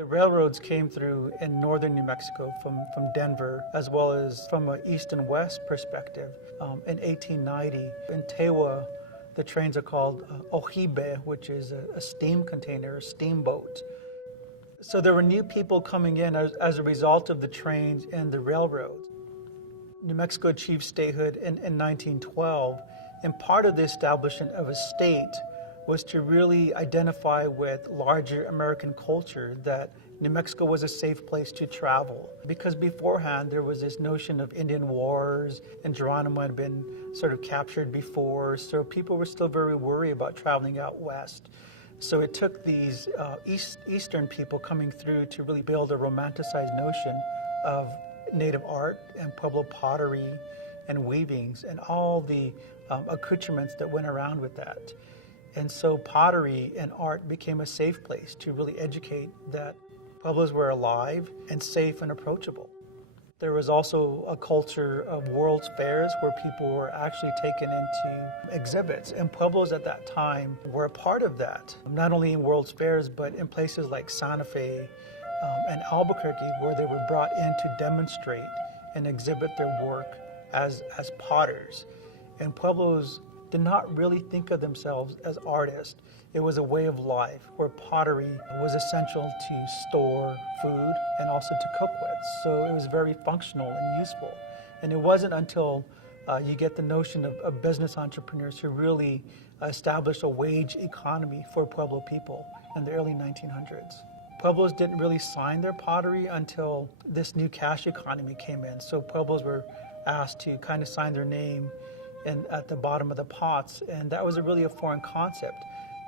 The railroads came through in northern New Mexico from Denver, as well as from an east and west perspective. In 1890, in Tewa, the trains are called ojibe, which is a steam container, a steamboat. So there were new people coming in as a result of the trains and the railroads. New Mexico achieved statehood in 1912, and part of the establishment of a state was to really identify with larger American culture, that New Mexico was a safe place to travel. Because beforehand there was this notion of Indian wars, and Geronimo had been sort of captured before, so people were still very worried about traveling out west. So it took these Eastern people coming through to really build a romanticized notion of native art and Pueblo pottery and weavings and all the accoutrements that went around with that. And so pottery and art became a safe place to really educate that Pueblos were alive and safe and approachable. There was also a culture of World's Fairs where people were actually taken into exhibits, and Pueblos at that time were a part of that, not only in World's Fairs, but in places like Santa Fe and Albuquerque, where they were brought in to demonstrate and exhibit their work as potters. And Pueblos did not really think of themselves as artists. It was a way of life where pottery was essential to store food and also to cook with. So it was very functional and useful. And it wasn't until you get the notion of business entrepreneurs who really established a wage economy for Pueblo people in the early 1900s. Pueblos didn't really sign their pottery until this new cash economy came in. So Pueblos were asked to kind of sign their name at the bottom of the pots, and that was really a foreign concept,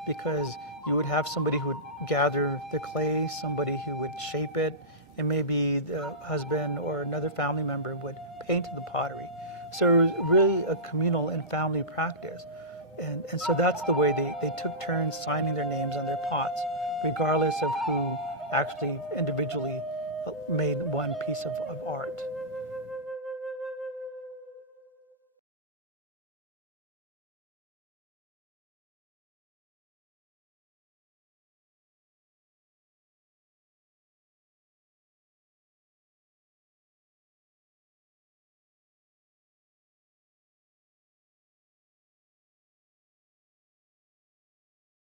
because you would have somebody who would gather the clay, somebody who would shape it, and maybe the husband or another family member would paint the pottery. So it was really a communal and family practice. And so that's the way they took turns signing their names on their pots, regardless of who actually individually made one piece of art.